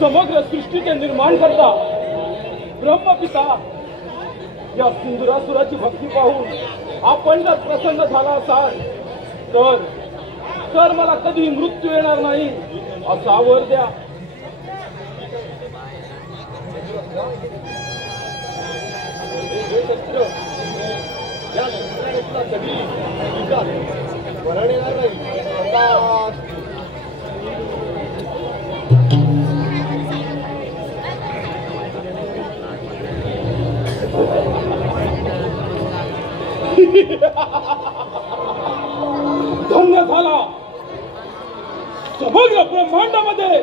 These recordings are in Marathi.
समग्र सृष्टीचे निर्माण करता ब्रह्मपिता या सिंधुरासुराची भक्ती पाहून आपण जर प्रसन्न झाला असाल तर मला कधी मृत्यू येणार नाही असा वर द्या. धन्य झाला समग्र ब्रह्मांडामध्ये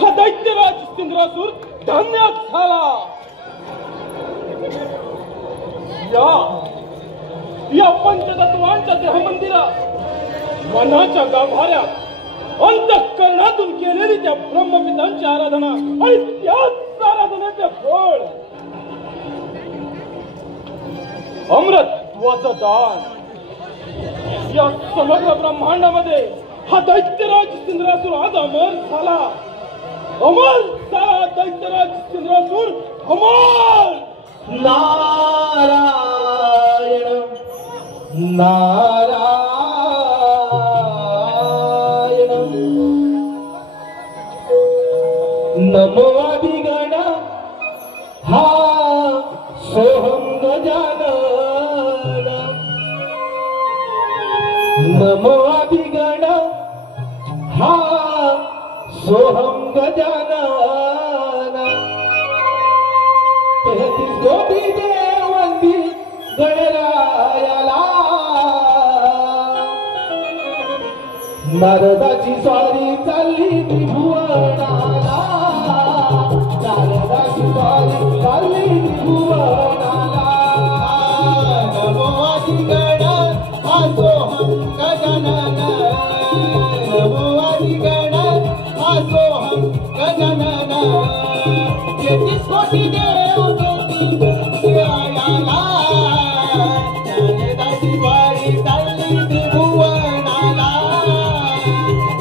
हा दैत्यराज सिंधुरासूर धन्य झाला. या पंचतत्वांच्या देहमंदिरात मनाच्या गाभाऱ्यात अंतःकरणातून केलेली त्या ब्रह्मपितांची आराधना आणि त्याच आराधनेचे फळ अमृतत्वाचं दान. या समग्र ब्रह्मांडामध्ये हा दैत्यराज सिंधुरासूर आज अमर झाला. अमर झाला दैत्यराज सिंधुरासूर अमर. नारायण नारायण नमो अधिगण हा सोहम गजानन. नमो अधिगण हा सोहम गजानन. 33 कोटी देव वंदित गणरायाला नारदाची स्वारी चालली त्रिभुवनाला. नारदाची स्वारी चालली त्रिभुवनाला. नमो अधिगण हा सोहम गजानन. नमो अधिगण हा सोहम गजानन. 33 कोटी देव वंदित गणरायाला नारदाची स्वारी चालली त्रिभुवनाला.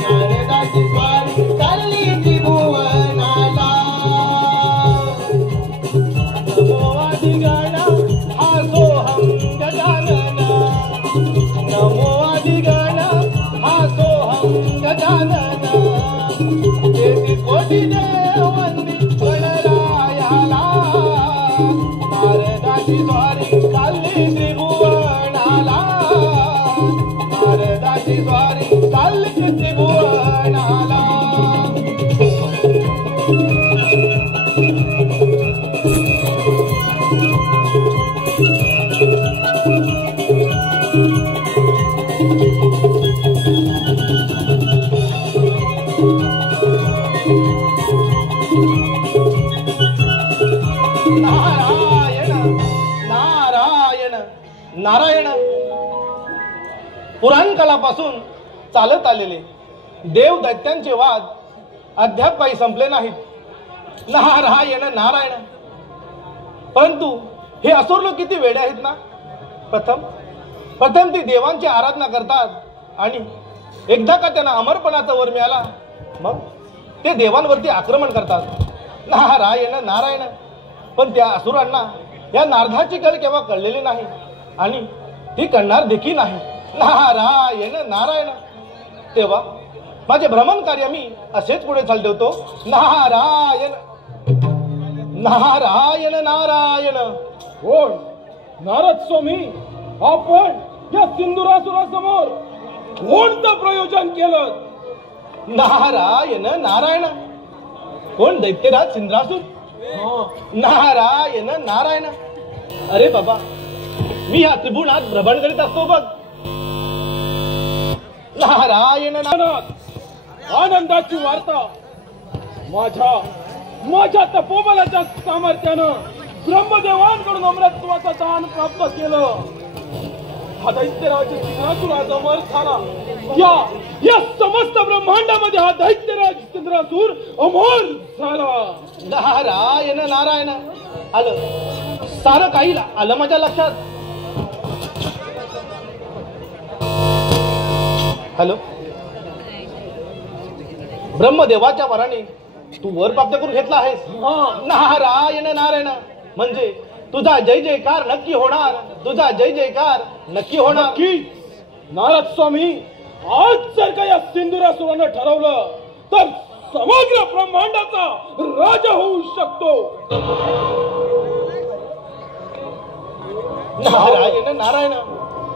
नारदाची स्वारी चालली त्रिभुवनाला. नमो अधिगण हा सोहम गजानन. नमो अधिगण हा सोहम गजानन. 33 कोटी देव वंदित गणरायाला नारदाची स्वारी चालली त्रिभुवनाला. नारदाची स्वारी चालली त्रिभुवनाला. नारायण पुराण काळापासून चालत आलेले देव दैत्यांचे वाद अद्याप काही संपले नाहीत. नारायण नारायण. परंतु हे असुर लोक किती वेडे आहेत ना. प्रथम ती देवांची आराधना करतात आणि एकदा का त्यांना अमरपणाचा वर मिळाला मग ते देवांवरती आक्रमण करतात. नारायण नारायण. पण त्या असुरांना या नारदाची कळ केव्हा कळलेली नाही आणि ती कळणार देखील नाही. नारायण नारायण. तेव्हा माझे भ्रमण कार्य मी असेच पुढे चालले होतो. नारायण नारायण नारायण. कोण नारद स्वामी, आपण या सिंधुरासुरासमोर कोणतं प्रयोजन केलं? नारायण नारायण. कोण? दैत्यराज सिंधुरासुर. नारायण नारायण. अरे बाबा, मी या त्रिभुवनात भ्रमण करीत असतो बघ. नारायण नारायण. आनंदाची वार्ता. माझ्या तपोबलाच्या सामर्थ्यानं ब्रह्मदेवांकडून अमरत्वाचं दान प्राप्त केलं. हा दैत्यराज सिंधुरासुर आज अमर झाला. या समस्त ब्रह्मांडामध्ये हा दैत्यराज सिंधुरासुर अमर झाला. नारायण नारायण. आलं सारं काही आलं माझ्या लक्षात. हॅलो, ब्रह्मदेवाच्या वराने तू वर प्राप्त करून घेतला आहेस. नारायण नारायण. म्हणजे तुझा जय जयकार नक्की होणार. तुझा जय जयकार नक्की होणार. की नारद स्वामी, आज जर का या सिंधुरासुरानं ठरवलं तर समग्र ब्रह्मांडाचा राजा होऊ शकतो. नारायण नारायण.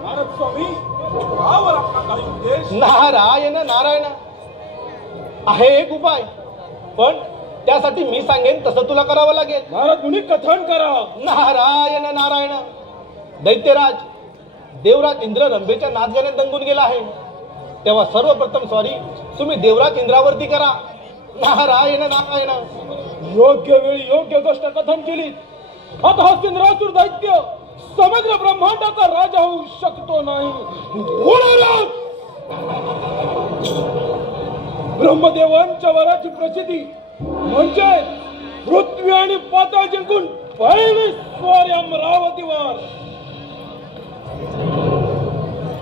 नारद स्वामी, यावर आपला काही उद्देश? नारायण नारायण. आहे एक उपाय, पण त्यासाठी मी सांगेन तसं तुला करावं लागेल. नारद मुनी, कथन करा. नारायण नारायण. दैत्यराज देवराज इंद्र रंभेच्या नाचगाण्यात दंगून गेला आहे. तेव्हा सर्वप्रथम स्वारी तुम्ही देवराज इंद्रावरती करा. नारायण नारायण. योग्य वेळी योग्य गोष्ट कथन केली. आता हा सिंधुरासुर दैत्य समग्र ब्रह्मांडाचा राजा होऊ शकतो नाही. ब्रह्मदेवांच्या वराची प्रसिद्धी म्हणजे पृथ्वी आणि पाताळ जिंकून पहिली स्वारी अमरावतीवर.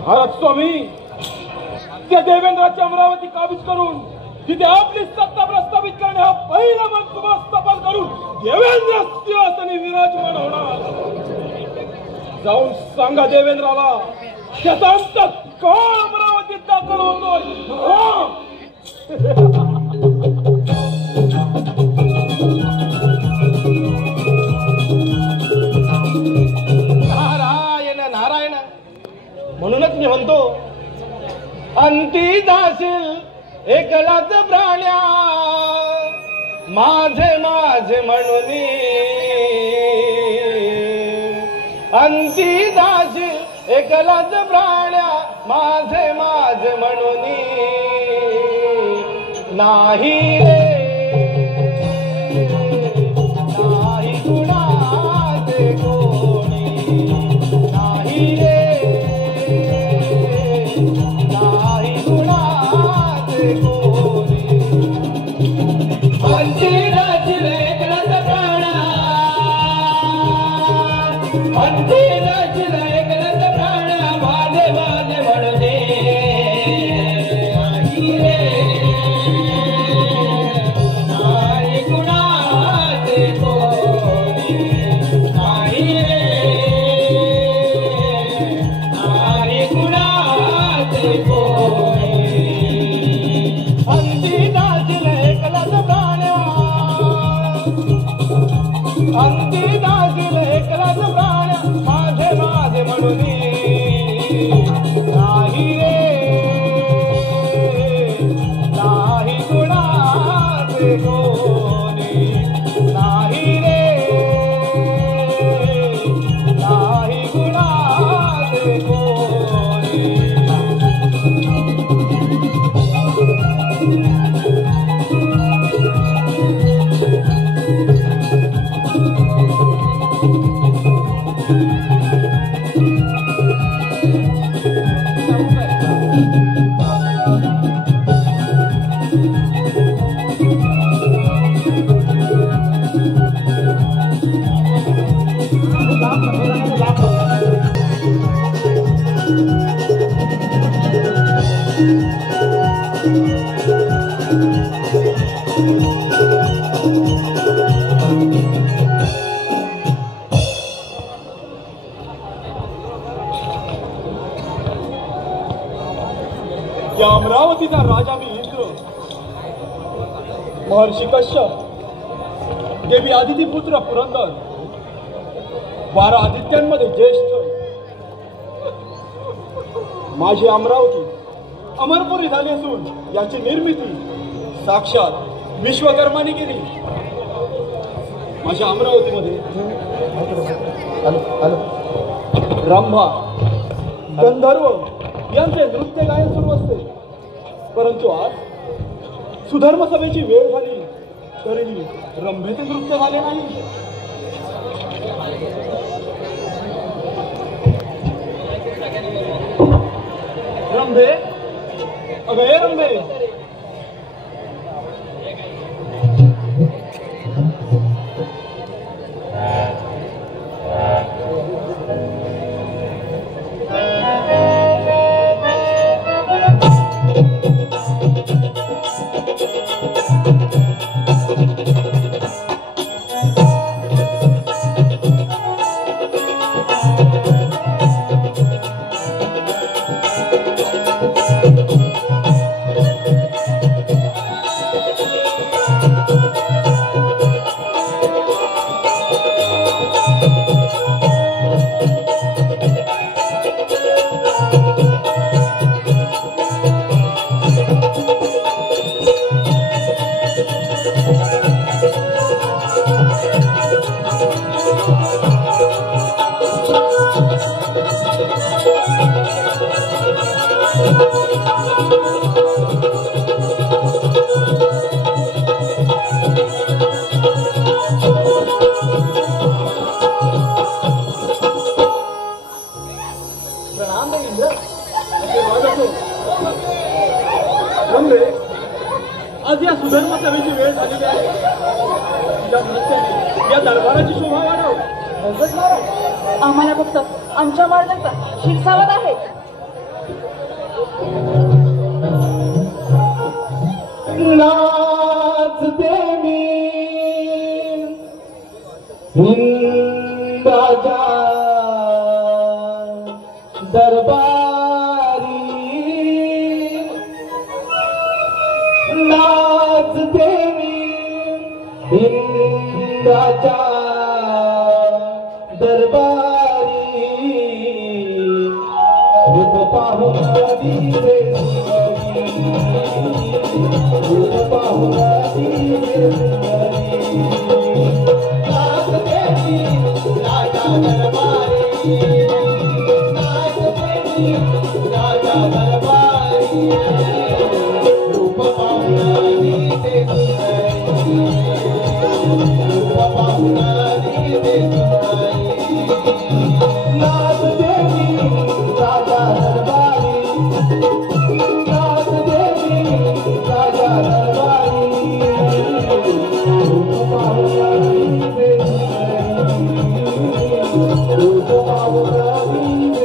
नारद स्वामी, त्या देवेंद्राची अमरावती काबीज करून तिथे आपली सत्ता प्रस्थापित करणे हा पहिला मनसुबा स्थापन करून देवेंद्र सिंहासनी विराजमान होणार. जाऊन सांगा देवेंद्राला, त्याचा अंत काळ अमरावतीत दाखल होतोय. नारायण नारायण. म्हणूनच मी म्हणतो, अंती जाशील एकलाच प्राण्या माझे माझे म्हणून. अंती जाशील एकलाच प्राण्या माझे माझे म्हणून. नाही रे नाही कुणाचे कोणी. नाही रे नाही कुणाचे कोणी. अंती जाशील एकलाच प्राण्या. अंती जाशील एकलाच प्राण्या माझे माझे म्हणून. नाही रे नाही कुणाचे कोणी. नाही रे नाही कुणाचे कोणी. अंती जाशील एकलाच प्राण्या. अंती जाशील एकलाच प्राण्या माझे माझे म्हणून. नाही रे नाही कुणाचे कोणी. नाही रे नाही कुणाचे कोणी. या अमरावतीचा राजा मी इंद्र. महर्षी कश्यप, देवी आदिती पुत्र पुरंदर 12 आदित्यांमध्ये ज्येष्ठ माझी अमरावती अमरपुरी झाली असून याची निर्मिती साक्षात विश्वकर्माने केली. माझ्या अमरावतीमध्ये रंभा गंधर्व यांचे नृत्य गायन सुरू असते. परंतु आज सुधर्म सभेची वेळ झाली तरीही रंभेचे नृत्य झाले नाही. रंभे, अगं रंभे, आज या सुधर्म सभेची वेळ झालेली आहे. या दरबाराची शोभा वाढव. आम्हाला फक्त आमच्या मार्गाचा शिरसावत आहे. नाचते मी हिंदाच्या दरबारी, नाचते मी हिंदाच्या दरबारी, रूप पाहून दिवे रूप पाहून दिवे नाचते मी राजा दरबारी, नाचते मी राजा दरबारी, रूप पाहून दिवे रूप पाहून दिवे नाचते मी राजा दरबारी, नाचते मी राजा दरबारी, रूप पाहून दिवे रूप पाहून दिवे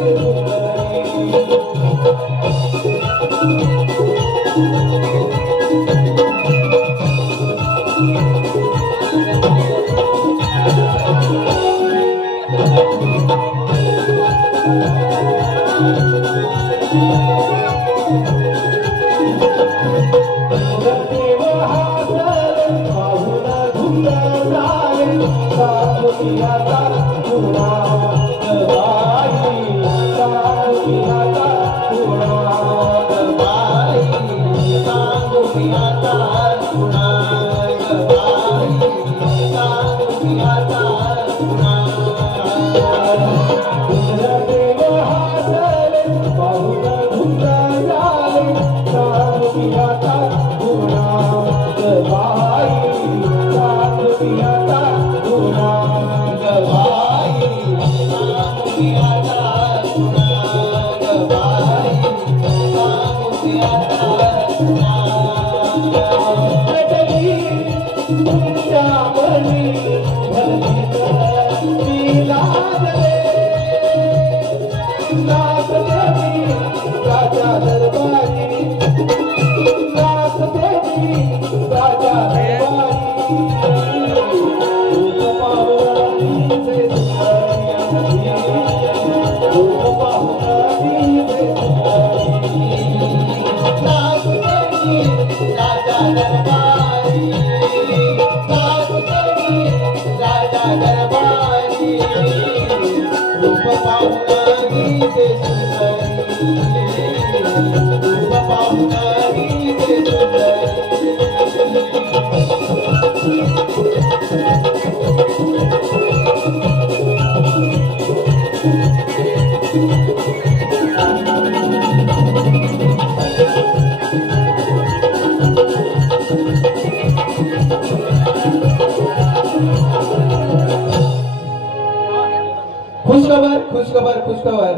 खुशखबर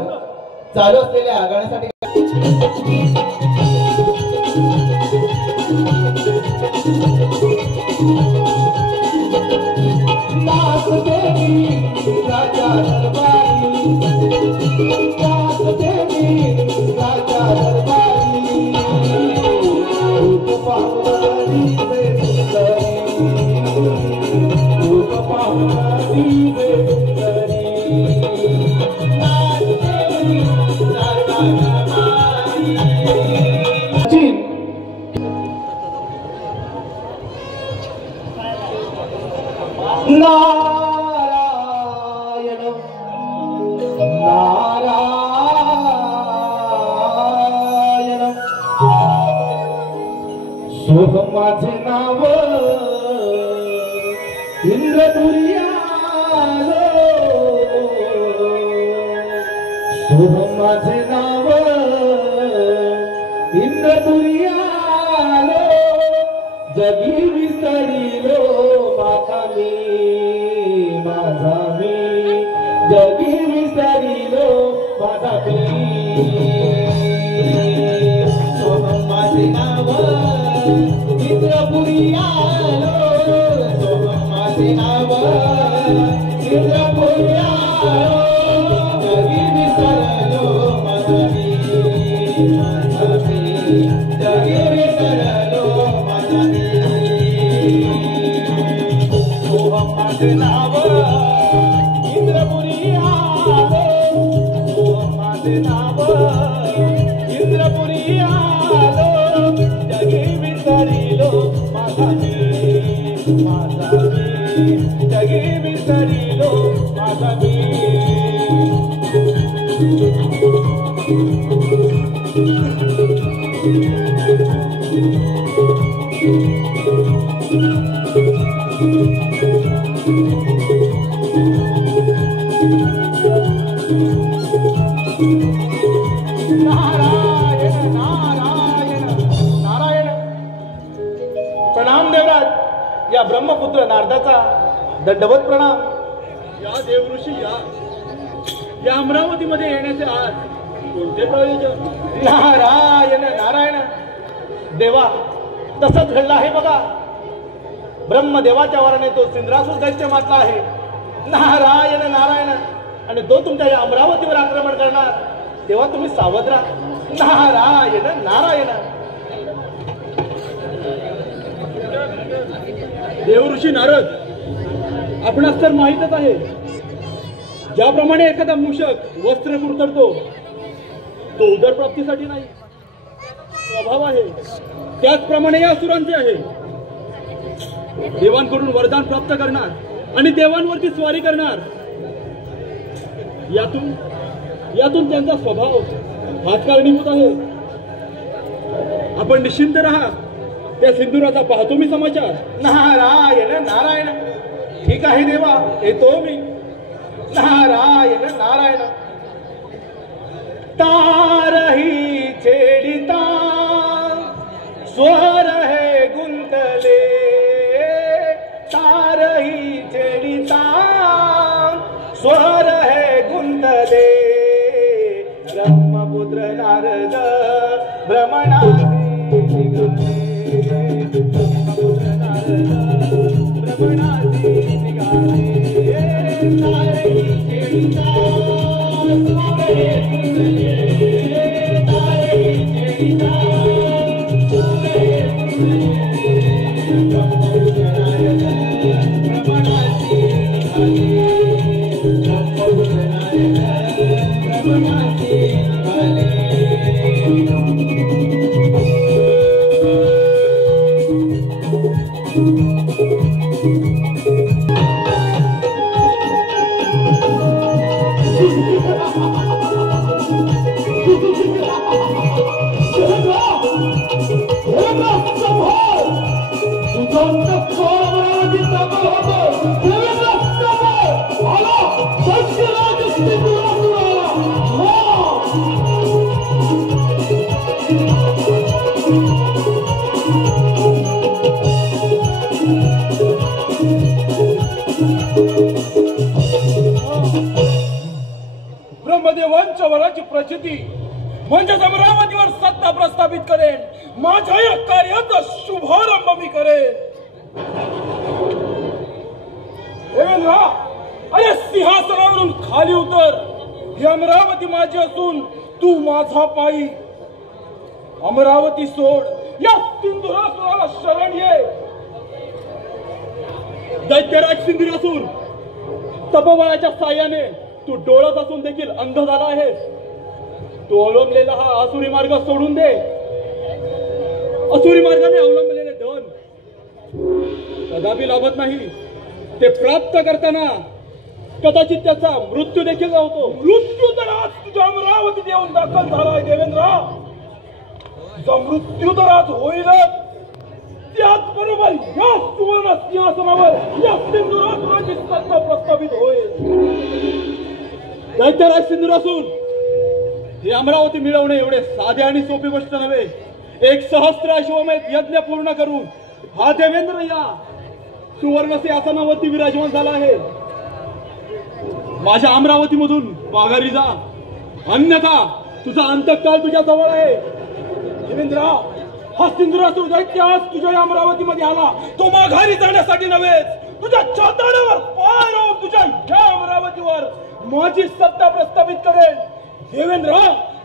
चालू असलेल्या आगाण्यासाठी माझे नाव इंद्रपुरी आलो, माझे नाव इंद्रपुरी आलो, जगी विसरिलो माझा मी जगी विसरिलो माझा मी माझे नाव इंद्रपुरी आलो, माझे नाव इंद्रपुरी आलो, जगी विसरलो माझा मी जगी विसरलो माझा मी माझे नाव इंद्रपुरी आलो, माझे नाव इंद्रपुरी आलो, जगी विसरिलो माझा मी जगी विसरिलो माझा मी प्रणाम देवराज, या ब्रह्मपुत्र नारदाचा दंडवत प्रणाम. या देवऋषी या अमरावतीमध्ये येण्याचे आज कोणते प्रयोजन? नारायण नारायण देवा, तसंच घडलं आहे बघा. ब्रह्मदेवाच्या वराने तो सिंद्रासूर दैत्य मारला आहे. नारायण नारायण, आणि तो तुमच्या या अमरावतीवर आक्रमण करणार, तेव्हा तुम्ही सावध राहा. नारायण नारायण. देवऋषी नारद, आपणास तर माहीतच आहे, ज्याप्रमाणे एखादा मूषक वस्त्र कुरतडतो तो उदरप्राप्तीसाठी नाही, स्वभाव आहे, त्याचप्रमाणे या असुरांचे आहे. देवांकडून वरदान प्राप्त करणार आणि देवांवरती स्वारी करणार, यातून त्यांचा स्वभाव हाच कारणीभूत आहे. आपण निश्चिंत राहा, त्या सिंधुराचा पाहतो मी समाचार. नारायण नारायण. ठीक आहे देवा, येतो मी. नारायण नारायण. तारही छेडिता स्वर है गुंतले, तारही छेडिता स्वर है गुंतले, ब्रह्मपुत्र नारद भ्रमणासी निघाले, ब्रह्मपुत्र नारद भ्रमणासी निघाले, तारही छेडिता स्वर है गुंतले, तारही छेडिता स्वर है गुंतले, ब्रह्मपुत्र नारद भ्रमणासी निघाले, ब्रह्मपुत्र नारद भ्रमणासी निघाले. ब्रह्मदेवांच्या वराची प्रचिती म्हणजेच अमरावतीवर सत्ता प्रस्थापित करेन. माझ्या या कार्याचा शुभारंभ मी करेन. देवेंद्र, अरे सिंहासनावरून खाली उतर. ही अमरावती माझी असून तू माझा पायी. अमरावती सोड, या सिंधुरासुराला शरण ये. दैत्यराज सिंधुरासूर, तपोबळाच्या साह्याने तू डोळत असून देखील अंध झाला आहेस. तू अवलंबलेला हा आसुरी मार्ग सोडून दे. असुरी मार्गाने अवलंबलेले धन कदापि लाभत नाही. ते प्राप्त करताना कदाचित त्याचा मृत्यू देखील लावतो. मृत्यू तर आज तुझ्या अमरावतीत येऊन दाखल झालाय देवेंद्र. तुझा मृत्यू तर आज होईलच. त्याचबरोबर या सुवर्ण सिंहासनावर या सिंधुरासुराची सत्ता प्रस्थापित होईल. दैत्यराज सिंधुरासूर, ही अमरावती मिळवणे एवढे साधे आणि सोपी गोष्ट नव्हे. 1,000 अश्वमेध यज्ञ पूर्ण करून हा देवेंद्र या सुवर्ण सिंहासनावरती विराजमान झाला आहे. माझ्या अमरावतीमधून माघारी जा, अन्यथा तुझा अंतकाल तुझ्या जवळ आहे. देवेंद्र, हा सिंधुरासूर दैत्य आज तुझ्या अमरावतीमध्ये आला तो माघारी जाण्यासाठी नव्हे, तुझ्या छाताडावर पाय रोवून तुझ्या या अमरावतीवर माझी सत्ता प्रस्थापित करेल. देवेंद्र,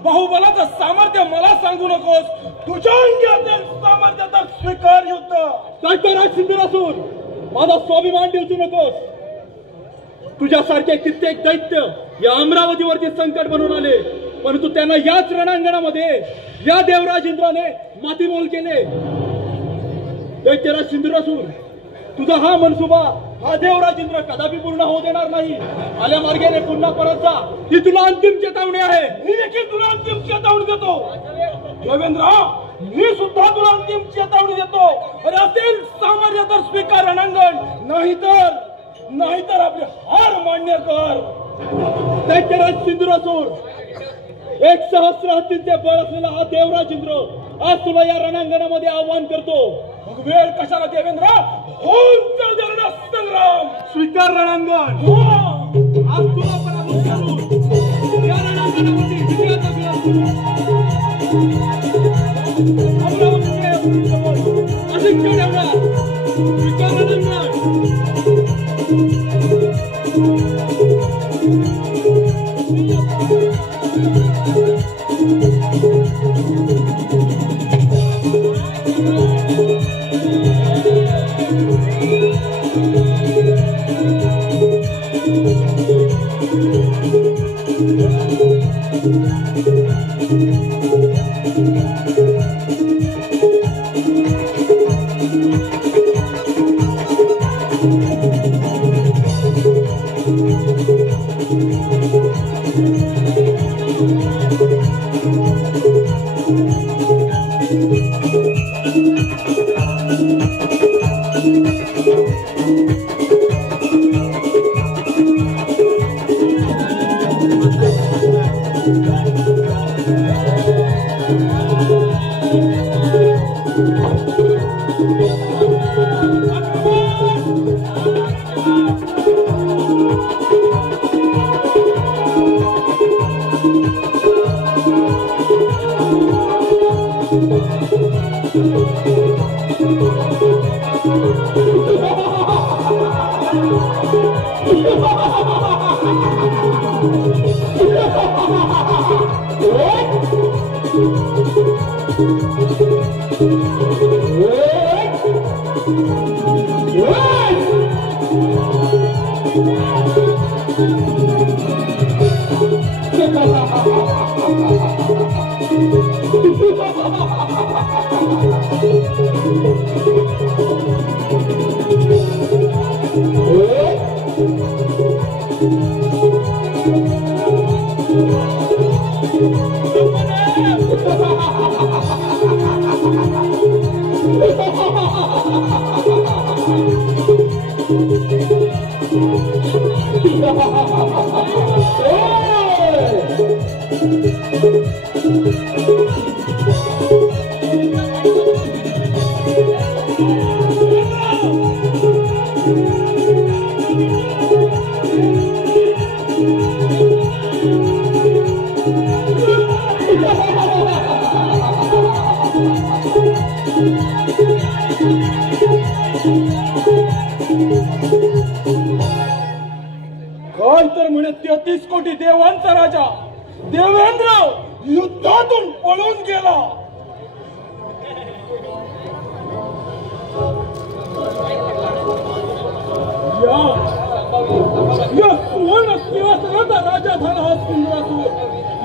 बाहुबलाचं सामर्थ्य मला सांगू नकोस. तुझ्या अंगी असेल सामर्थ्याचा स्वीकार युद्ध. दैत्यराज सिंधुरासूर, माझा स्वाभिमान ठेवू नकोस. तुझ्यासारखे कित्येक दैत्य या अमरावतीवरती संकट बनवून आले, परंतु त्यांना याच रणांगणामध्ये या देवराज इंद्राने मातीमोल केले. दैत्यराज सिंधुरासूर, तुझा हा मनसुबा हा देवराज इंद्र कदापि पूर्ण होऊ देणार नाही. आल्या मार्गाने पुन्हा परत जा. ही तुला अंतिम चेतावणी आहे. मी देखील तुला अंतिम चेतावणी देतो. देवेंद्र, मी सुद्धा तुला अंतिम चेतावणी देतो. अरे असेल सामर्थ्य तर स्वीकार रणांगण, नाहीतर आपले हार मान्य कर. दैत्यराज सिंधुरासूर, 1,000 हत्तींचे बळ असलेला हा देवराज इंद्र आज तुला या रणांगणामध्ये आव्हान करतो. मग वेळ कशाला देवेंद्र? होऊन जाऊ दे रणसंग्राम. स्वीकार रणांगण. आज तुला पराभूत करून या रणांगणामध्ये विजयाचा विलास करू. अमरावतीचे अजिंक्य ठेवणार. स्वीकार रणांगण. काय तर म्हणे 33 कोटी देवांचा राजा देवेंद्र युद्धातून पळून गेला. या सुवर्ण सिंहासनाचा राजा झाला हा सिंहासूर,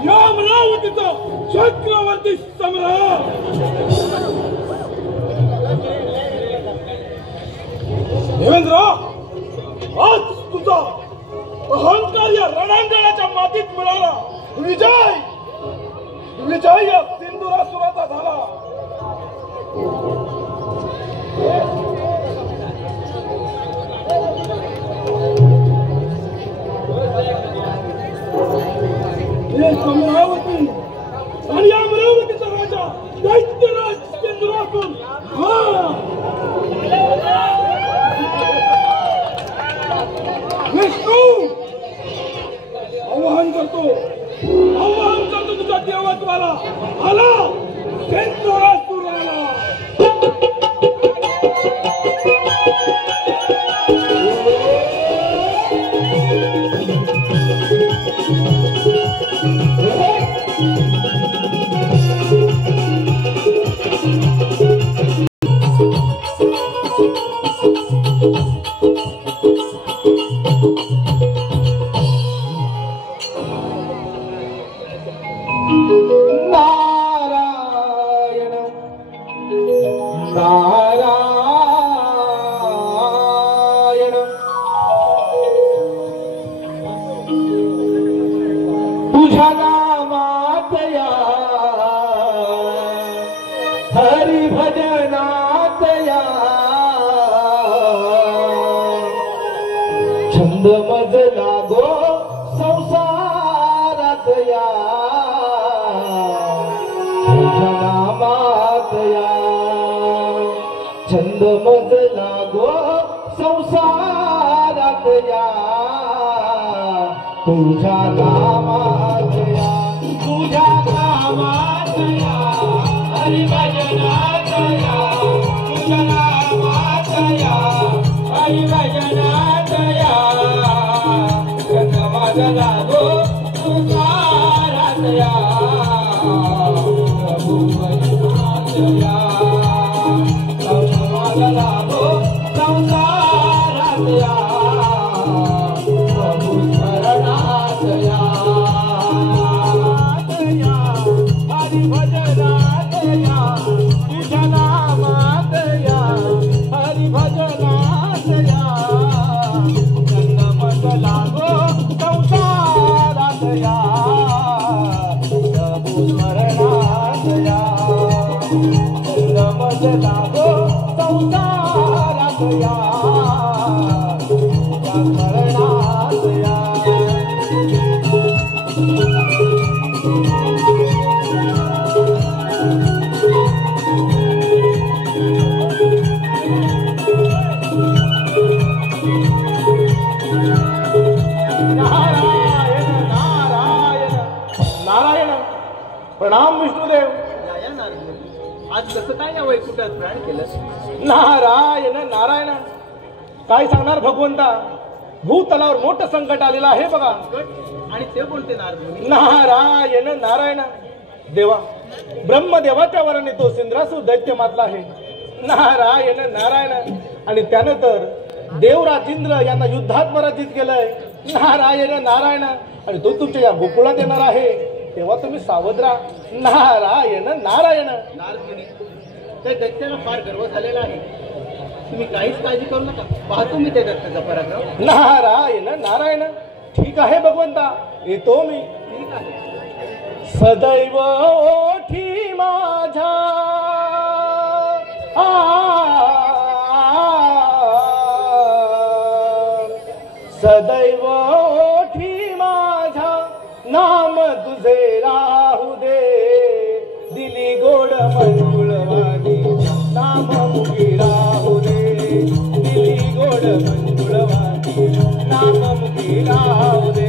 या अमरावतीचा चक्रवर्ती सम्राट. देवेंद्र, आज तुझा अहंकार या रणांगणाच्या मातीत मिळाला. विजय विजय या सिंधुरासुराचा झाला. हे अमरावती आणि अमरावतीचा राजा दैत्यराज सिंधुरासूर विष्णू आवाहन करतो तुझ्या देवत्वाला. आला सिंधुरासूर आला. तुझ्या नामातया हरी भजनातया छंद मज लागो संसारातया तुझ्या नामातया छंद मज लागो संसारातया तुझ्या नामातया तुझ्या नामातया हरी भजनातया तुझ्या नामातया हरी भजनातया छंद मज लागो संसारातया प्रभू भजनातया छंद मज लागो संसारातया प्रणाम विष्णुदेव. आज कसं काय या वैकुंठात प्रयाण केलं? नारायण नारायण. काय सांगणार भगवंता, भूतलावर मोठं संकट आलेलं आहे बघा. आणि ते कोणते नारद? नारायण नारायण. देवा ब्रह्मदेवाच्या वराने तो सिंधुरासूर दैत्य मातला आहे. नारायण नारायण. आणि त्यानं तर देवराज इंद्र यांना युद्धात पराजित केलंय. नारायण नारायण. आणि तो तुमच्या या गोकुळात येणार आहे, तेव्हा तुम्ही सावध राहा. नारायण नारायण. नारदमुनी, त्या दैत्याला फार गर्व झालेला आहे. तुम्ही काहीच काळजी करू नका, पाहतो मी त्या दत्ताचा पराक्रम. नारायण नारायण. ठीक आहे भगवंता, येतो मी. सदैव ओठी माझ्या सदैव ओठी माझ्या नाम तुझे राहू दे. दिली गोड मंजुळवाणी नाम मुखी राहू दे. दिली गोड मंजुळवाणी नाम मुखी राहू दे.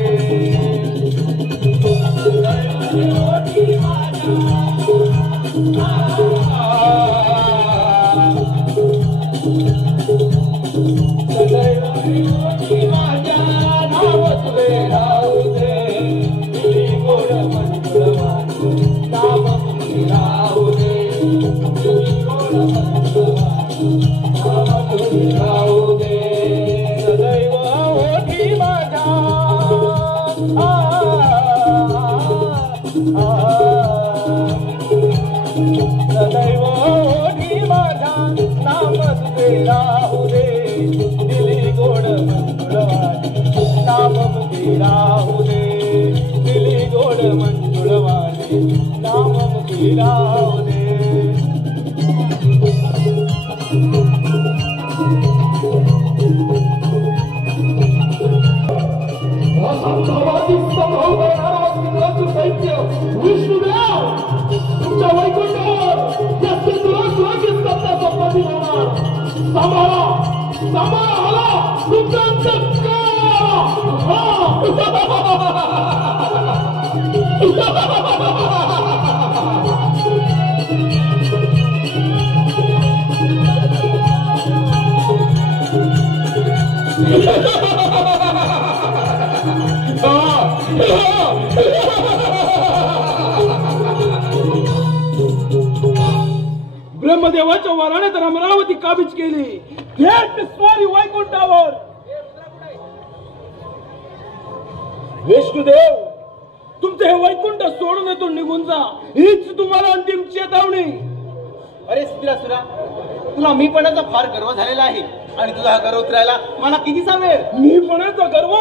ब्रह्मदेवाच्या वराने तर अमरावती काबीज केली. थेट स्वारी वैकुंठावर. विष्णुदेव, तुमचे हे वैकुंठ सोडून येथून निघून जा, हीच तुम्हाला अंतिम चेतावणी. अरे सुरा, तुला मीपणाचा फार गर्व झालेला आहे आणि तुझा हा गर्व उतरायला मला किती वेळ. मीपणाचा गर्व?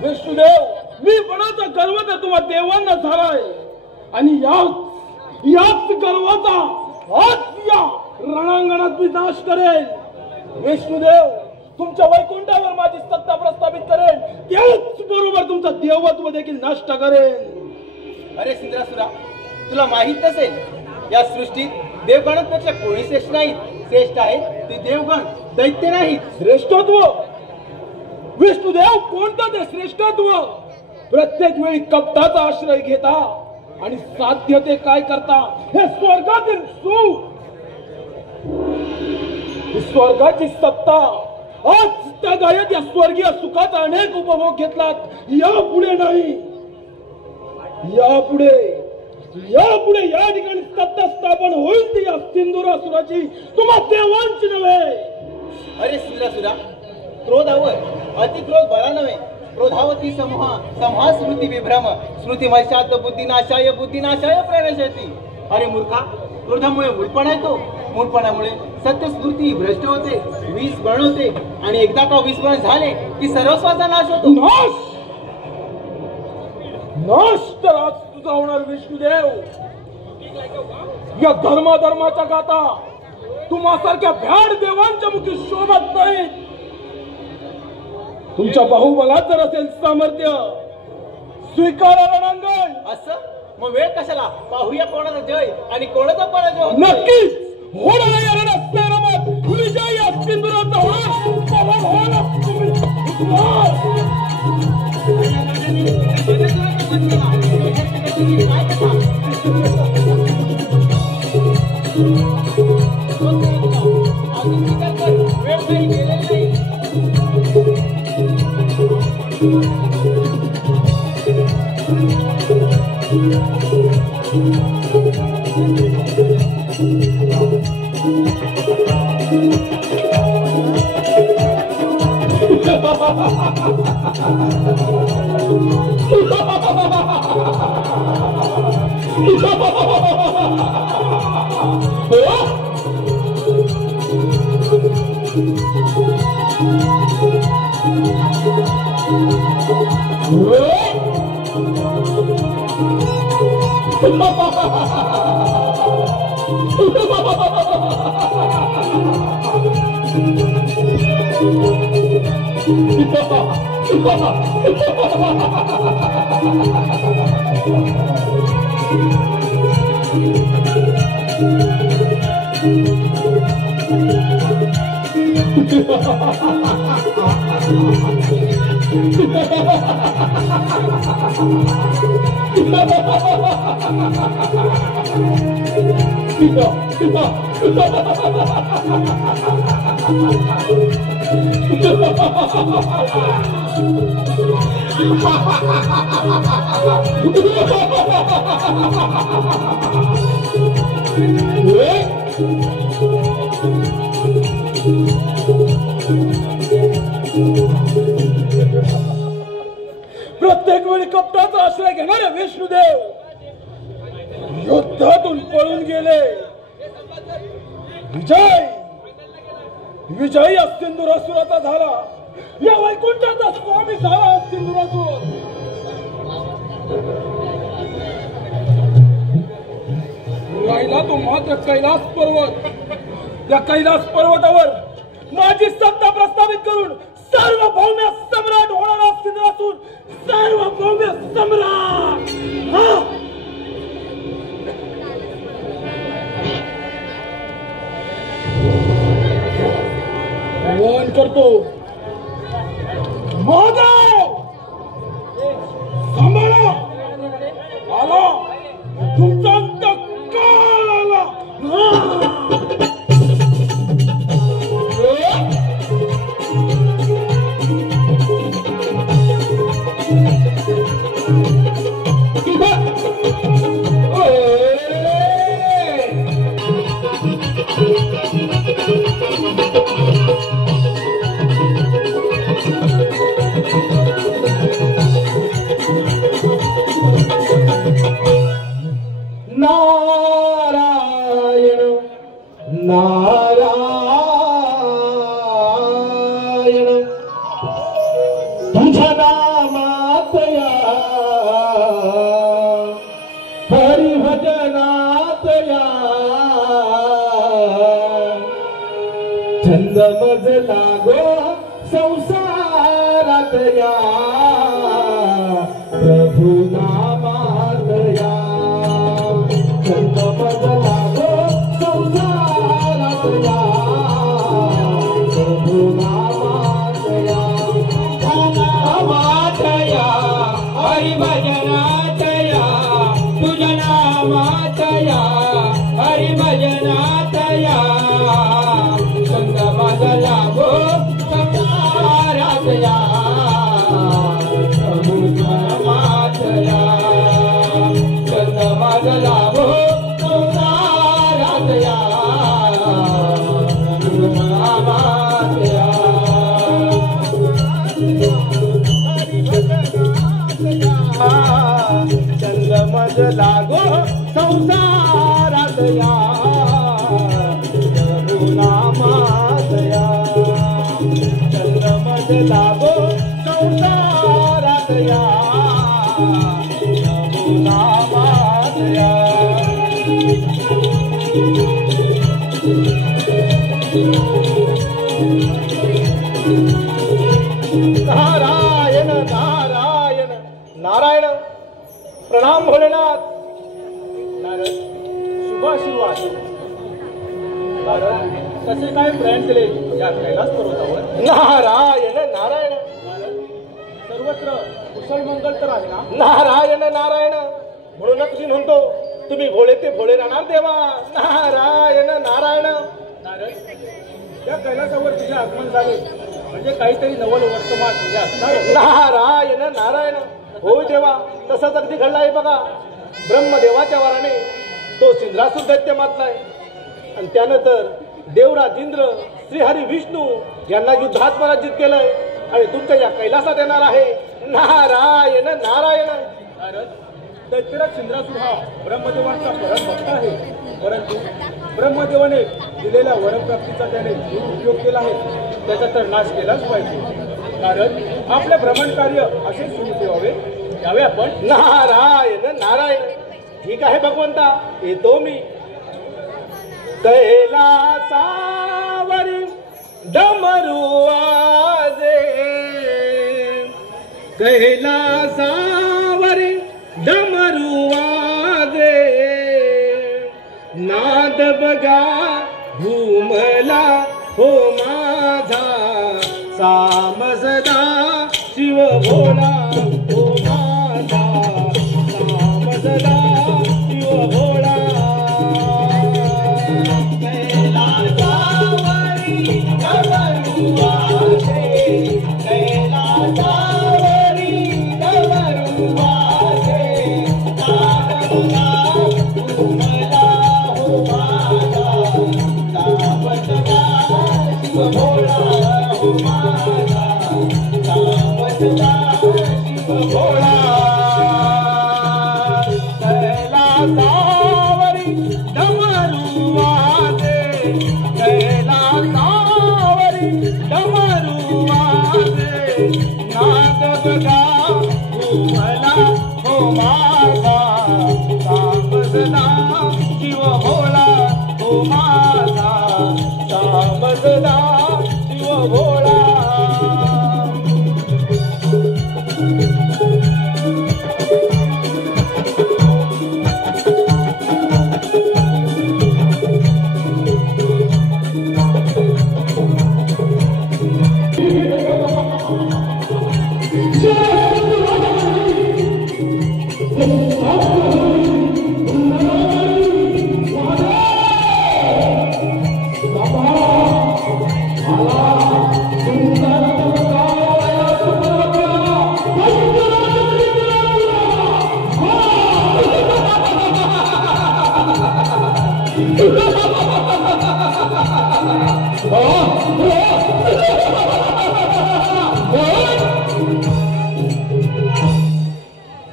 विष्णुदेव, मीपणाचा गर्व तर तुम्हाला देवांना झालाय आणि याच गर्वाचा आज या रणांगणात मी नाश करेन. विष्णुदेव, तुमच्या वैकुंठावर माझी सत्ता प्रस्थापित करेन, त्याच बरोबर तुमचा देवत्व देखील नष्ट करेन. अरे सुरा, तुला माहित नसेल या सृष्टीत देवगणांपेक्षा कोणी श्रेष्ठ नाहीत. श्रेष्ठ आहेत ते देवगण, दैत्य नाहीत. श्रेष्ठत्व? विष्णुदेव, कोणतं ते श्रेष्ठत्व? प्रत्येक वेळी कपटाचा आश्रय घेता आणि साध्य ते काय करता हे स्वर्गातील सुख, स्वर्गाची सत्ता. आज त्या गायत या स्वर्गीय सुखाचा अनेक उपभोग घेतलात. यापुढे नाही, यापुढे या ठिकाणी सत्ता स्थापन होईल ती या सिंधुरासुराची, तुम्हा देवांची नव्हे. अरे सुरा, क्रोधावर अतिक्रोध बरा नव्हे. क्रोधावती समूहा स्मृती विभ्रम स्मृती मशात बुद्धिनाशाय प्रणशती. अरे मूर्खा, क्रोधामुळे मूर्खपणा येतो. मूर्खपणामुळे सत्य स्मृती भ्रष्ट होते, विष बनवते आणि एकदा का विष बन झाले की सर्वस्वाचा नाश होतो. नाश तर आज तुझा होणार विष्णुदेव. या धर्माच्या गाथा तुम्हासारख्या भ्याड देवांच्या मुखी शोभत नाही. तुमच्या बाहुबलात जर असेल सामर्थ्य, स्वीकारा रणांगण. असं मग वेळ कशाला? पाहूया कोणाचा जय आणि कोणाचा पराजय. नक्कीच होणार या रणस्थानात विजय या सिंधुराचा होणार. प्रत्येक वेळी कपटाचा आश्रय घेणारे विष्णुदेव युद्धातून पळून गेले. विजयी सिंधुरासुराचा झाला. या वैकुंठाचा स्वामी झाला सिंधुरासुर. राहिला तो मात्र कैलास पर्वत. त्या कैलास पर्वतावर माझी सत्ता प्रस्थापित करून सार्वभौम्य सम्राट होणारा सिंधुरासुर. सार्वभौम्य सम्राट. आवाहन करतो. महादेव सांभाळा. आला तुमचा अंत काळ आला. छंद मज लागो संसारात या प्रभु नामात या. छंद मज लागो संसारात या प्रभु नामात या. नामात या हरि भजनात या तुझ्या नामात या हरि भजनात या. लागो संसारात या प्रभु नामात या. छंद मज लागो संसारात या प्रभु नामात या. छंद मज लागो संसारात या प्रभु नामात या. छंद मज लागो संसारात या प्रभु नामात या. नारायण नारायण नारायण. प्रणाम भोलेनाथ. नारद शुभाशीर्वाद. नारद कसे काय प्रयाण केले या कैलास पर्वतावर? नारायण नारायण. सर्वत्र कुशल मंगल तर आहे ना? नारायण नारायण. म्हणूनच मी म्हणतो तुम्ही भोळे ते भोळे राहणार देवा. नारायण नारायण. नारद या कैलासावर तुझे आगमन झाले म्हणजे काहीतरी नवल वर्तमान तुझे असणार. नारायण नारायण. होय देवा तसंच अगदी घडला आहे बघा. ब्रह्मदेवाच्या वराने तो सिंधुरासुर दैत्य मारलाय आणि त्यानंतर देवराज इंद्र श्रीहरी विष्णू यांना युद्धात पराजित केलंय आणि तुमच्या या कैलासात येणार आहे. नारायण नारायण. दैत्यराज सिंधुरासुर हा ब्रह्मदेवांचा परम भक्त आहे. परंतु ब्रह्मदेवाने दिलेल्या वरप्राप्तीचा त्याने दुरुपयोग केला आहे. त्याचा तर नाश केलाच पाहिजे. कारण आपले भ्रमण कार्य असे सुरू ठेवावे यावे आपण. नारायण नारायण. ठीक आहे भगवंता, येतो मी. कैलासावरी डमरू वाजे, कैलासावरी डमरू वाजे, नाद बघा घुमला हो माझा, सामसदा शिव भोळा हो माझा, सामसदा शिव भोळा. कैलासावरी डमरू वाजे, कैलासावरी डमरू वाजे, नाद बघा घुमला हो माझा, सामसदा शिव भोळा हो माझा, सामसदा शिव भोळा. कैलासावरी डमरू वाजे, कैलासावरी डमरू वाजे, नाद बघा घुमला हो माझा, सामसदा शिव भोळा हो माझा, सामसदा शिव भोळा.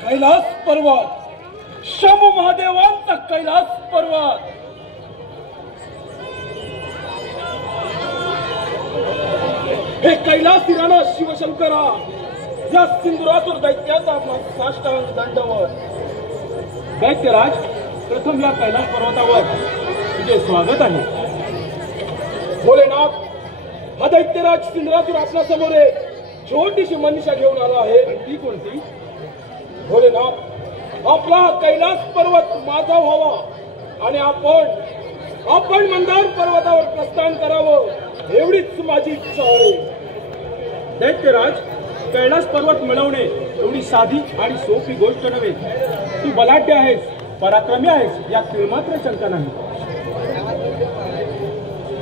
कैलास पर्वत, शंभू महादेवांचा कैलास पर्वत. हे कैलासी राणा शिवशंकरा, या सिंधुरासुर दैत्याचा साष्टांग दंडवत. दैत्यराज, प्रथम या कैलास पर्वतावर तुझे स्वागत आहे. भोलेनाथ, हा दैत्यराज सिंधुरासुर आपल्या समोर एक छोटीशी मनीषा घेऊन आला आहे. ती कोणती? भोलेनाथ, आपला कैलास पर्वत माझा व्हावा आणि आपण मंदार पर्वतावर प्रस्थान करावं, एवढीच माझी इच्छा आहे. दैत्यराज, कैलास पर्वत मिळवणे एवढी साधी आणि सोपी गोष्ट नव्हे. तू बलाढ्य आहेस, पराक्रमी आहेस, यात मात्र शंका नाही.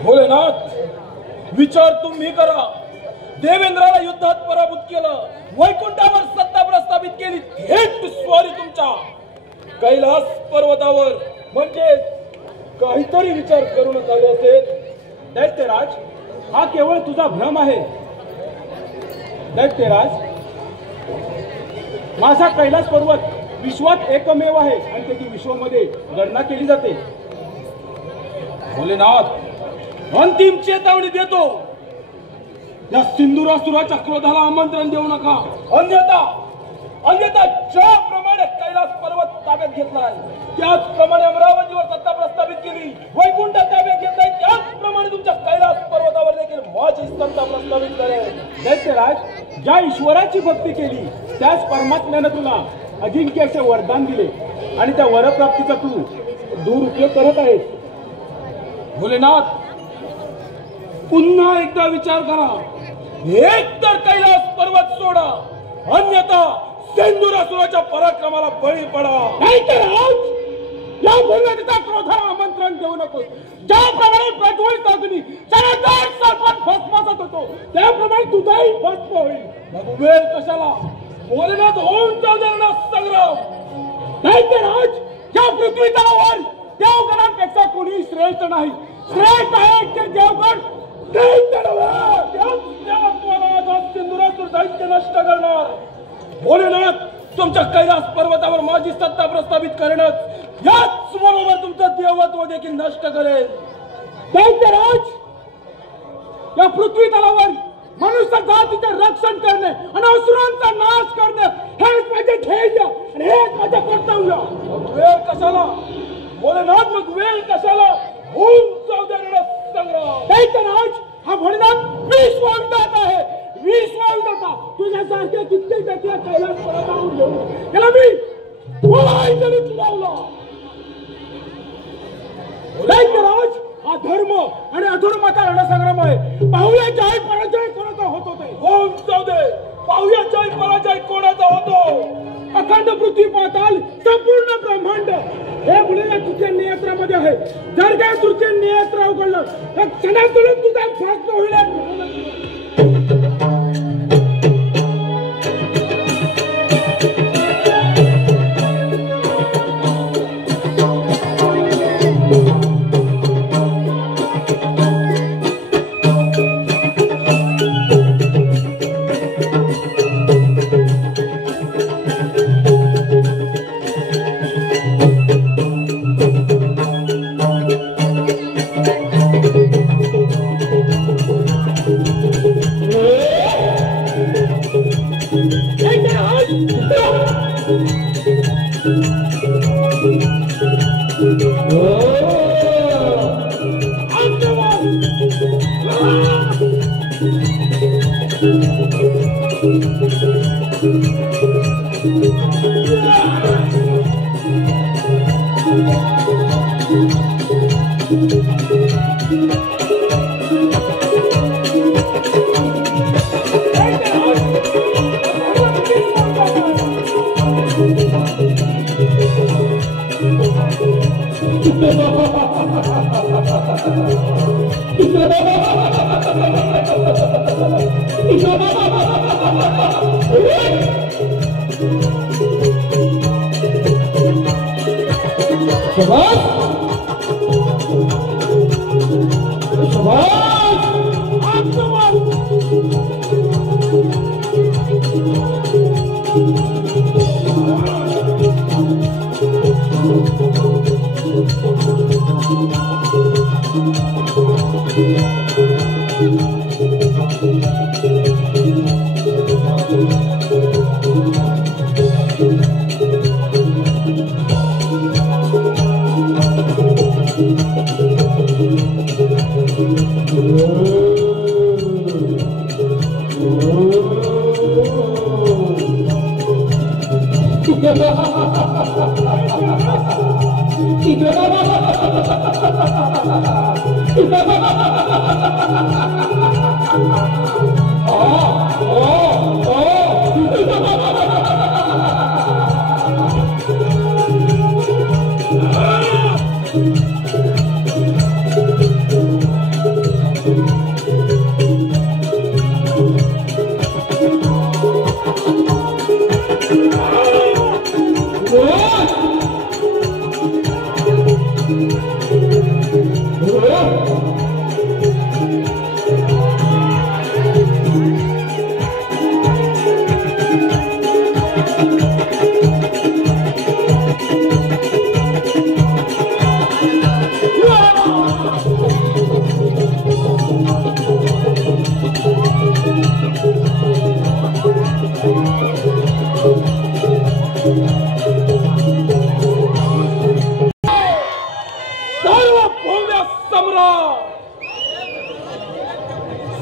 भोलेनाथ, विचार तुम्ही करा. देवेंद्राला युद्धात पराभूत केलं, वैकुंठावर सत्ता प्रस्थापित केली, थेट स्वारी तुमच्या कैलास पर्वतावर. म्हणजे काहीतरी विचार करूनच आले असेल. दैत्यराज, हा केवळ तुझा भ्रम आहे. दैत्यराज, माझा कैलास पर्वत विश्वात एकमेव आहे आणि त्याची विश्वामध्ये गणना केली जाते. भोलेनाथ, अंतिम चेतावणी देतो, या सिंधुरासुराच्या क्रोधाला आमंत्रण देऊ नका. अन्यथा ज्याप्रमाणे कैलास पर्वत ताब्यात घेतलाय, त्याचप्रमाणे अमरावतीवर सत्ता प्रस्थापित केली, वैकुंठ ताब्यात घेतलाय, त्याचप्रमाणे तुमच्या कैलास पर्वतावर देखील माझी सत्ता प्रस्थापित करेल. दैत्यराज, ज्या ईश्वराची भक्ती केली त्याच परमात्म्यानं तुला अजिंक्य असे वरदान दिले आणि त्या वरप्राप्तीचा तू दुरुपयोग करत आहेस. भोलेनाथ, पुन्हा एकदा विचार करा. एक तर कैलास पर्वत सोडा, अन्यथा सिंधुरासुराच्या पराक्रमाला बळी पडा. नाहीतर आज या भोलेनाथाच्या क्रोधाला आमंत्रण देऊ नको. ज्याप्रमाणे प्रज्वलित अग्नी चराचर सर्पात भस्मासात होतो, त्याप्रमाणे तुझाही भस्म होईल. मग वेळ कशाला? भोलेनाथ होऊन जाऊ संग्राम. नाहीतर आज या पृथ्वी तलावर देवगणांपेक्षा कोणी श्रेष्ठ नाही. श्रेष्ठ आहे तर देवगण. सिंधुरासुर दैत्य नष्ट करणार. भोलेनाथ, तुमच्या कैलास पर्वतावर माझी सत्ता प्रस्थापित करणं, याच बरोबर तुमचं देवत्व देखील नष्ट करेल. दैत्यराज, या पृथ्वी तलावर मनुष्य जातीचे रक्षण करणे आणि असुरांचा नाश करणे हेच माझे ध्येय आणि हेच माझे कर्तव्य जाऊया. मग वेळ कशाला भोलेनाथ, मग वेळ कशाला? होऊन जाऊ दे रणसंग्राम. दैत्यराज हा भोलेनाथ विश्वाविदाता आहे, विश्वाविदाता. तुझ्यासारख्या कित्येक व्यक्तीला कैलास पर्वतावरून घेऊन त्याला मी बोलायचं तुलावला. दैत्यराज हा धर्म आणि अधर्माचा रणसंग्राम आहे. पाहूया जय पराजय कोणाचा होतो ते. होऊन जाऊ दे, पाहूया जय पराजय कोणाचा होतो. अखंड पृथ्वी पाताल संपूर्ण ब्रह्मांड हे मुलीला तुझ्या नियंत्रणामध्ये आहे. जर काय तुझे नियंत्रण उघडलं तर क्षणातून तुझा भस्म होईल.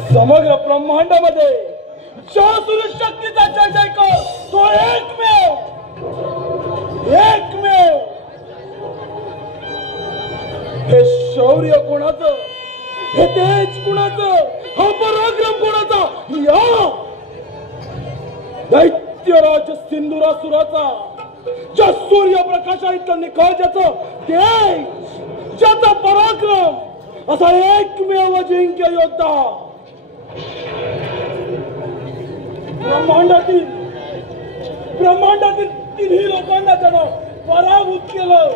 समग्र ब्रह्मांडामध्ये शासुर शक्तीचा जय जयकार तो एकमेव. हे शौर्य कोणाचं, हे तेज कोणाचं, हा पराक्रम कोणाचा? या दैत्यराज सिंधुरासुराचा, ज्या सूर्यप्रकाशा इतकं निखळ ज्याचं तेज, ज्याचा पराक्रम, असा एकमेव अजिंक्य योद्धा ब्रह्मांडातील तिन्ही लोकांना त्यानं पराभूत केलं.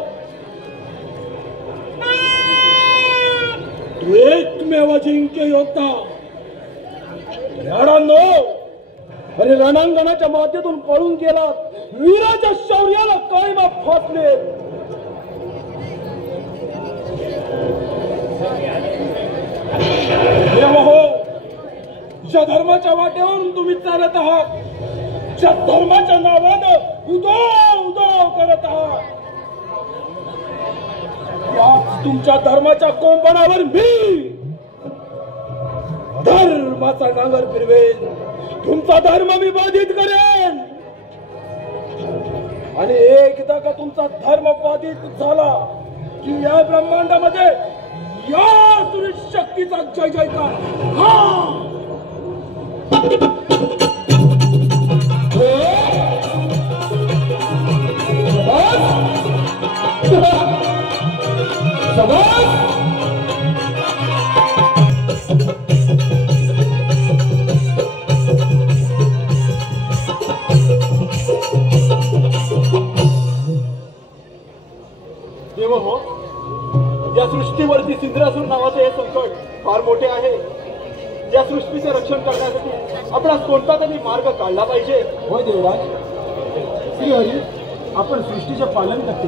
एकमेव अजिंक्य योद्धा राणांनो, आणि रणांगणाच्या माध्यमातून पळून गेला. वीराच्या शौर्याला कायमा फासले. ज्या धर्माच्या वाटेवरून तुम्ही चालत आहात, ज्या धर्माच्या नावानं उदो करत आहात, तुमच्या धर्माच्या कोंपणावर मी धर्माचा नांगर फिरवेन, तुमचा धर्म मी बाधित करेन आणि एकदा का तुमचा धर्म बाधित झाला की या ब्रह्मांडामध्ये या सुरी शक्तीचा जय जयकार. देव हो, या सृष्टीवरती सिंद्रासूर नावाचं हे संकट फार मोठे आहे. या सृष्टीचे रक्षण करण्यासाठी आपणास कोणता तरी मार्ग काढला पाहिजे. होय देवराज, श्रीहरी आपण सृष्टीचे पालन करते,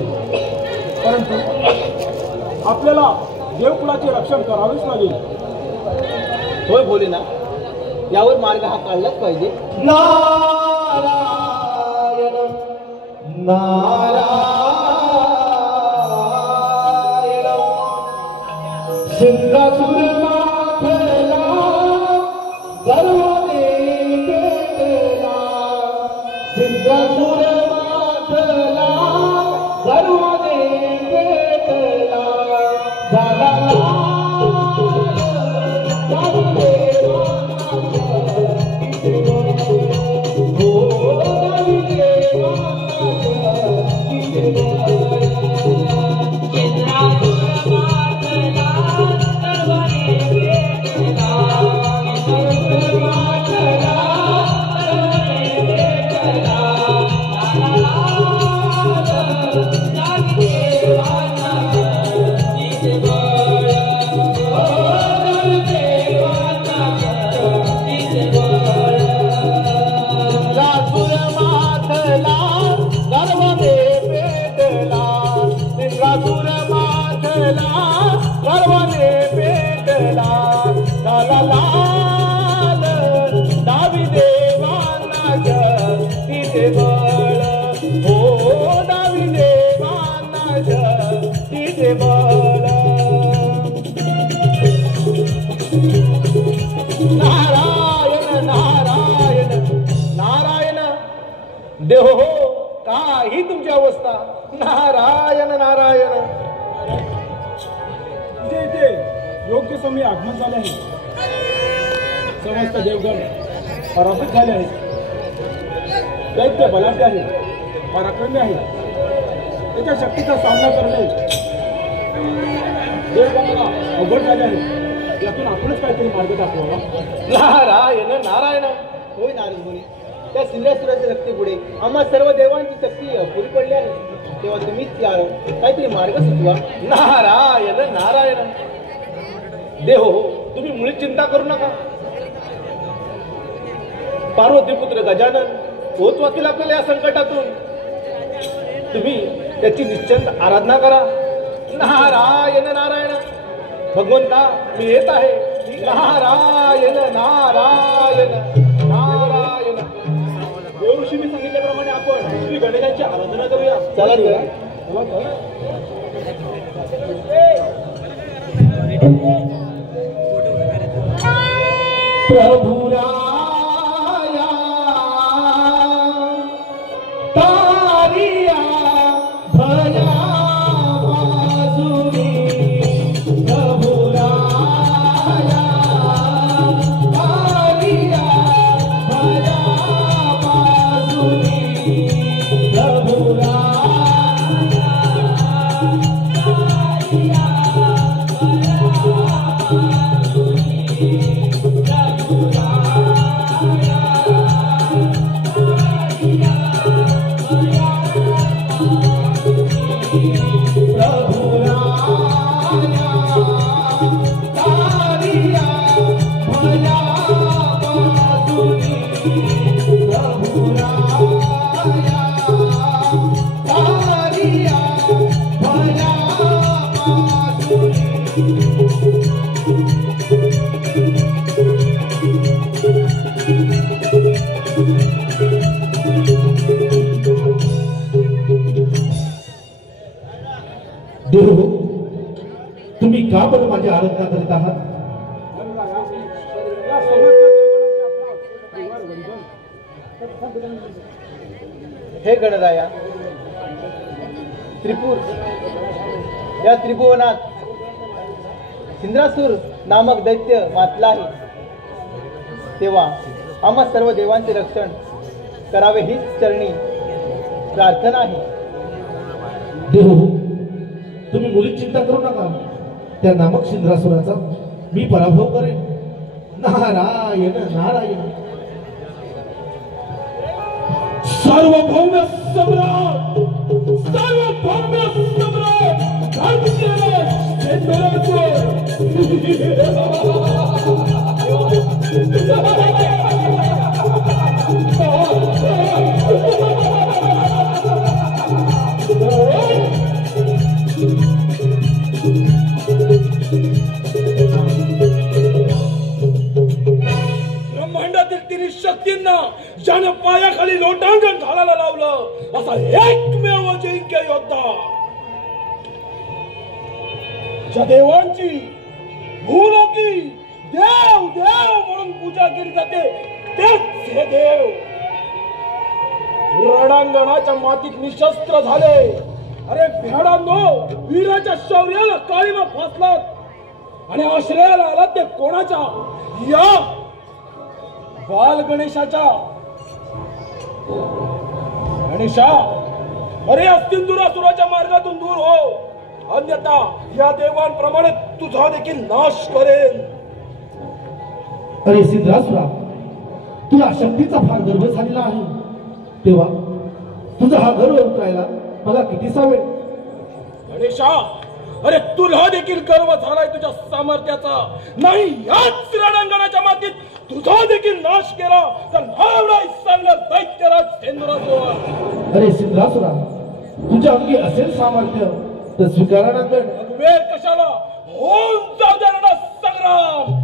परंतु आपल्याला देवकुळाचे रक्षण करावेच लागेल. होय बोले ना, यावर मार्ग हा काढलाच पाहिजे. नारायण नारायण सिंद्रासूर माथला दरवाजे पेटला, सिंद्रासूर माथला दरवाजे पेटला, झाला नारायण नारायण नारायण. देव हो, काही तुमची अवस्था. नारायण नारायण. इथे योग्य समय आगमन झाले आहे. समस्त देवगण पराभूत झाले आहेत. दैत्य बलाढ्य आहे, पराक्रमी आहे. त्याच्या शक्तीचा सामना करणे देवगणाला अवघड झाले आहे. यातून आपणच काहीतरी मार्ग दाखवावा. नारायण नारायण. होय नारद मुनी, त्या सिंद्रासुराच्या शक्तीपुढे आम्हा सर्व देवांची शक्ती अपुरी पडली आहे. तेव्हा तुम्हीच काहीतरी मार्ग सुचवा. नारायण नारायण. देव हो, तुम्ही मुळीच चिंता करू नका. पार्वती पुत्र गजानन पोहोचवातील आपल्याला या संकटातून. तुम्ही त्याची निश्चिंत आराधना करा. नारायण नारायण. भगवंता, मी येत आहे. नारायण नारायण नारायण. देवऋषींनी सांगितल्याप्रमाणे आपण श्री गणेशांची आराधना करूया. चला प्रभुराया तारिया भया बाजुरी, प्रभुराया तारिया भया बाजुरी, प्रभुराया तारिया का बरं माझी आराधना करीत आहात? हे गणराया, त्रिपुर या त्रिभुवनात इंद्रासूर नामक दैत्य मातला आहे, तेव्हा आम्हा सर्व देवांचे रक्षण करावे हीच चरणी प्रार्थना आहे. देव, तुम्ही मुलीची चिंता करू नका. त्या नामक इंद्रासुराचा मी पराभव करेन. नारायण नारायण. सार्वभौम सम्राट, सार्वभौम सम्राट ब्रह्मांडातील तिन्ही शक्तींना ज्यानं पायाखाली लोटांगण घालायला लावलं असा एकमेव अजिंक्य योद्धा, ज्या देवांची भूलोकी देव देव म्हणून पूजा केली जाते तेच हे देव रणांगणाच्या मातीत निशस्त्र झाले. अरे भेडांनो, वीराच्या शौर्याला काळीमा फासलात आणि आश्रयाला आलात ते कोणाच्या? या बाल गणेशाच्या. गणेशा, अरे अस्तिंदुरासुराच्या मार्गातून दूर हो, अन्यथा या देवांप्रमाणे तुझा देखील नाश करेल. अरे सिद्धासुरा, तुला शक्तीचा फार गर्व झालेला आहे, तेव्हा तुझा हा गर्व उतरायला मला किती सावेल. गणेशा, अरे तुला देखील गर्व झालाय तुझ्या सामर्थ्याचा. नाही याच रणांगणाच्या मातीत तुझा देखील नाश केला तर नावडाय चांगला दैत्यराज सेंद्रासुर. अरे सिद्धासुरा, तुझ्या अंगी असेल सामर्थ्य तर स्वीकारानंतर वेळ कशाला, होऊन जाऊ दे रणा संग्राम.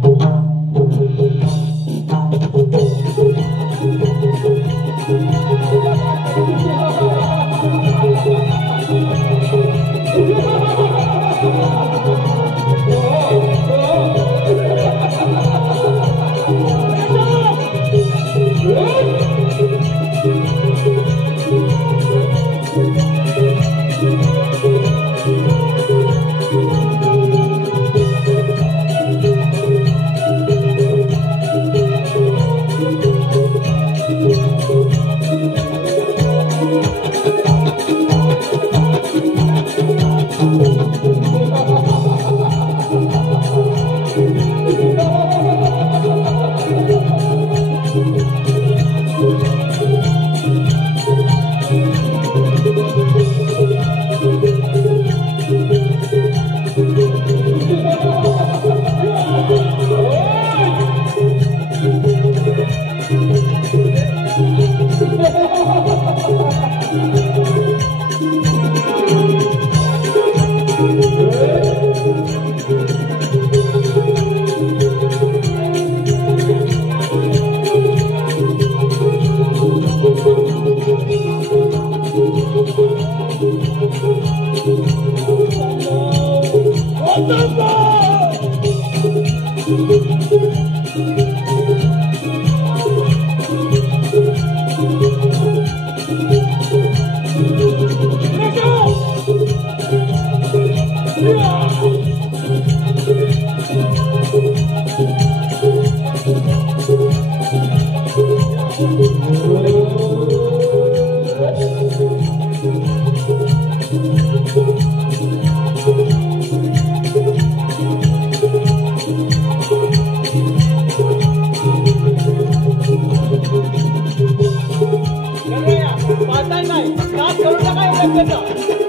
नाही, त्रास करू नका.